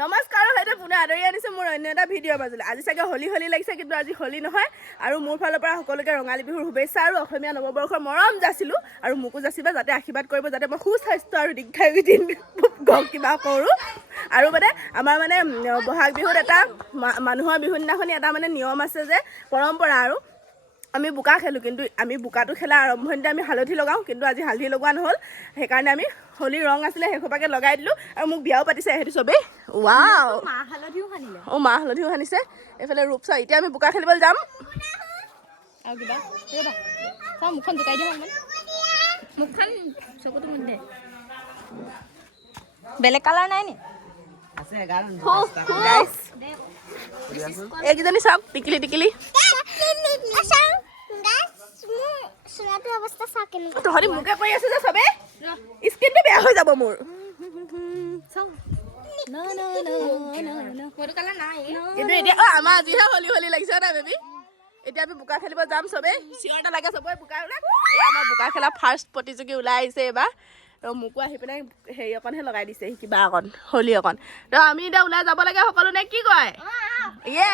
নমস্কাৰৰ সৈতে পুনে আদৰি আনিছে মোৰ অন্য এটা ভিডিঅ'ৰ মাজলৈ। আজি চাগে হোলী হোলী লাগিছে, কিন্তু আজি হোলী নহয়। আৰু মোৰ ফালৰ পৰা সকলোকে ৰঙালী বিহুৰ শুভেচ্ছা আৰু অসমীয়া নৱবৰ্ষৰ মৰম যাচিলোঁ। আৰু মোকো যাচিবা যাতে আশীৰ্বাদ কৰিব, যাতে মই সুস্বাস্থ্য আৰু দীৰ্ঘায়ু দিন কিবা কৰোঁ। আৰু মানে আমাৰ মানে বহাগ বিহুত এটা মানুহৰ বিহুৰ দিনাখনি এটা মানে নিয়ম আছে যে পৰম্পৰা, আৰু আমি বোকা খেলোঁ। কিন্তু আমি বোকাটো খেলা আৰম্ভণিতে আমি হালধি লগাওঁ, কিন্তু আজি হালধি লগোৱা নহ'ল। সেইকাৰণে আমি হোলীৰ ৰং আছিলে সেইসোপাকে লগাই দিলোঁ। আৰু মোক বিয়াও পাতিছে সেইটো চবেই। ৱাও, মাহ হালধিও সানিলে। অঁ, মাহ হালধিও সানিছে। এইফালে ৰূপচা। এতিয়া আমি বোকা খেলিবলৈ যাম। আৰু কিবা মুখখন জোকাই দিওঁ অকণমান, মুখখন চকুটো মুখ দে। বেলেগ কালাৰ নাই নি? এইকেইজনী চাওক, টিকিলি টিকিলি। তহঁতি মোকে কৰি আছে যে চবেই, স্কিনটো বেয়া হৈ যাব মোৰ। কিন্তু এতিয়া আমাৰ আজিহে হোলী হোলী লাগিছে নাই বেবী? এতিয়া আমি বোকা খেলিব যাম চবেই। চিঞৰ এটা লাগে চবৰে বোকা ওলাই। আমাৰ বোকা খেলা ফাৰ্ষ্ট প্ৰতিযোগী ওলাই আহিছে এইবাৰ। আৰু মোকো আহি পেলাই হেৰি অকণহে লগাই দিছে, কিবা অকণ হোলী অকণ। তো আমি এতিয়া ওলাই যাব লাগে সকলো নে কি কয়? ইয়ে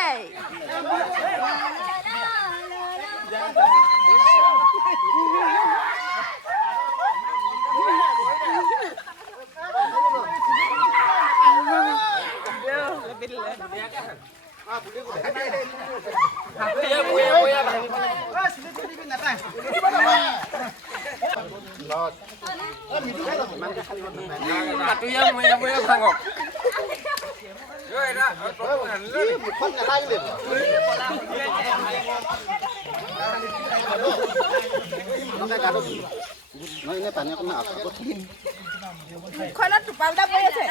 মুখখনত টোপাল এটা পৰি আছে।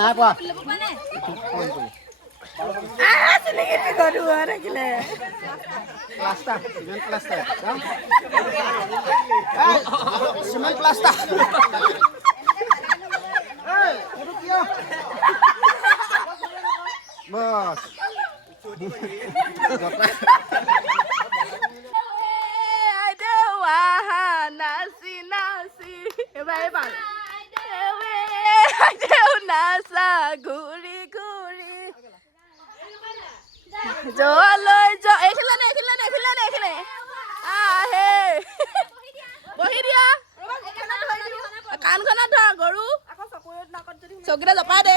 নাই পোৱা থাকিলে চিমেণ্ট প্লাষ্টাৰ বস নাচি নাচি এবাৰ নাচা ঘূৰি ঘূৰি জলৈ এইখিলে আহে বহি দিয়া। কাণখনত ধৰ গৰু চকুতে জপাই দে।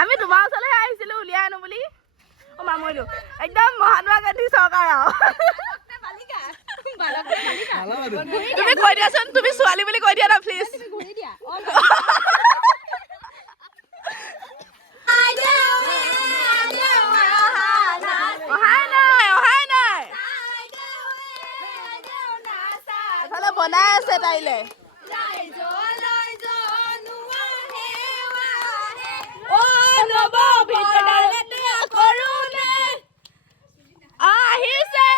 আমি তোমাৰ ওচৰলৈহে আহিছিলো উলিয়াই আনো বুলি। অ মা মৰিলো একদম মহাত্মা গান্ধী চৰকাৰ আৰু। তুমি কৈ দিয়াচোন, তুমি ছোৱালী বুলি কৈ দিয়া না প্লিজ। এফালে বনাই আছে তাইলে। আহিছে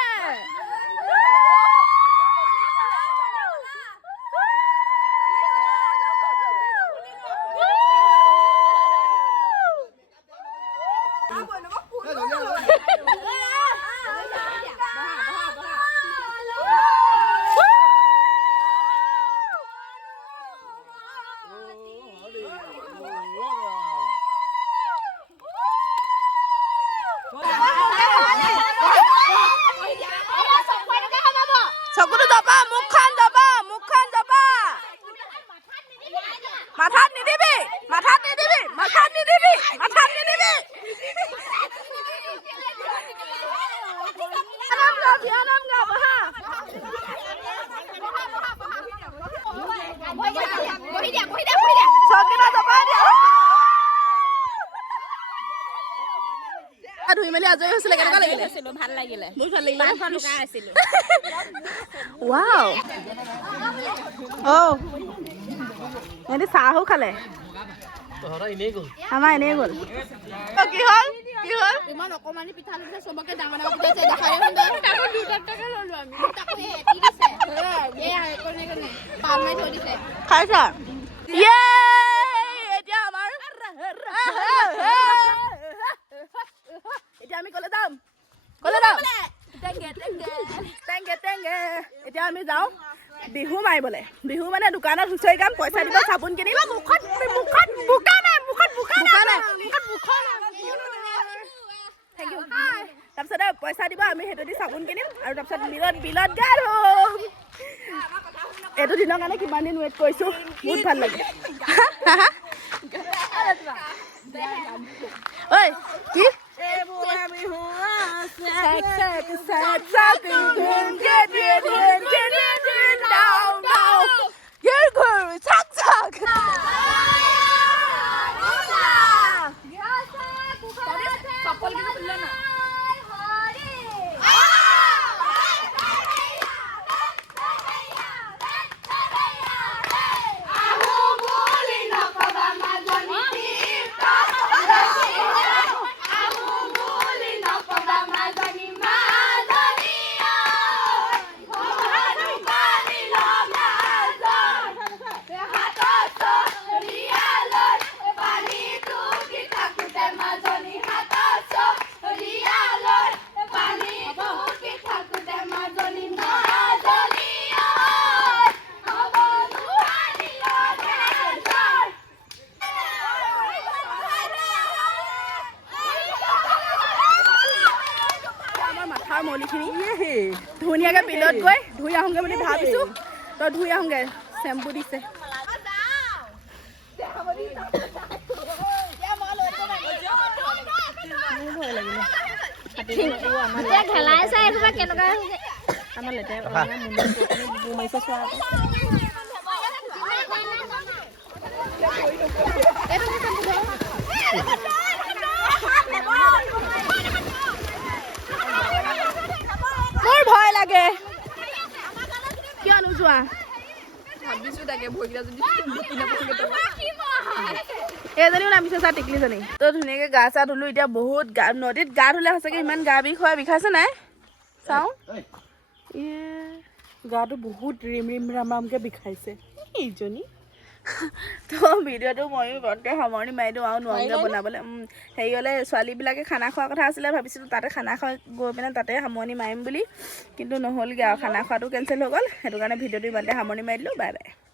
চকুটো দবা, মুখখন দবা, মাথাত নিদিবি। ধুই মেলি আজৰি হৈছিলে, কেনেকুৱা লাগিলে? ভাল লাগিলে, বহুত ভাল লাগিলে। লুকাই আছিলো। ৱাও, সিহঁতি চাহো খালে। আমাৰ এনেই গ'ল। কি হ'ল? এখন অকমানি পিঠা দিছে চবকে ডাঙৰ ডাঙৰ পিঠা আছে দেখাই সুন্দৰ তাকো 2 টকা ললো আমি তাকো এটি দিছে এ কোনে কোনে পাল মাৰি থৈ দিছে খাইছা ইয়ে এতিয়া আমাৰ এতিয়া আমি কলে যাম টেংগে এতিয়া আমি যাওঁ বিহু মাৰিবলৈ বিহু মানে দোকানত হুঁচৰি গাম পইচা দিব চাবোন কিনিম থেংক ইউ তাৰপিছতে পইচা দিব আমি সেইটো দি চাবোন কিনিম আৰু তাৰপিছত বিলত গা ধুম এইটো দিনৰ কাৰণে কিমান দিন ৱেইট কৰিছোঁ বহুত ভাল লাগে ঐ কি মলিখিনি ধুনীয়াকৈ বিলত গৈ ধুই আহোঁগৈ বুলি ভাবিছোঁ তই ধুই আহোঁগৈ চেম্পু দিছে মোৰ ভয় লাগে কিয় নোযোৱা ভাবিছোঁ তাকে ভৰিকেইটা যদি এইজনীও নামিছে চা টিকলিজনী তই ধুনীয়াকৈ গা চা ধুলোঁ এতিয়া বহুত নদীত গা ধুলে সঁচাকৈ ইমান গা বিষ হয় বিষাইছে নাই চাওঁ গাটো বহুত ৰিম ৰিম ৰাম ৰামকৈ বিষাইছে এইজনী তো ভিডিঅ'টো ময়ো ঘৰতে সামৰণি মাৰি দিওঁ আৰু নোৱাৰোঁগৈ বনাবলৈ হেৰি হ'লে ছোৱালীবিলাকে খানা খোৱাৰ কথা আছিলে ভাবিছিলোঁ তাতে খানা খোৱা গৈ পিনে তাতে সামৰণি মাৰিম বুলি কিন্তু নহ'লগৈ আৰু খানা খোৱাটো কেঞ্চেল হৈ গ'ল সেইটো কাৰণে ভিডিঅ'টো ইমানতে সামৰণি মাৰি দিলোঁ বাই বাই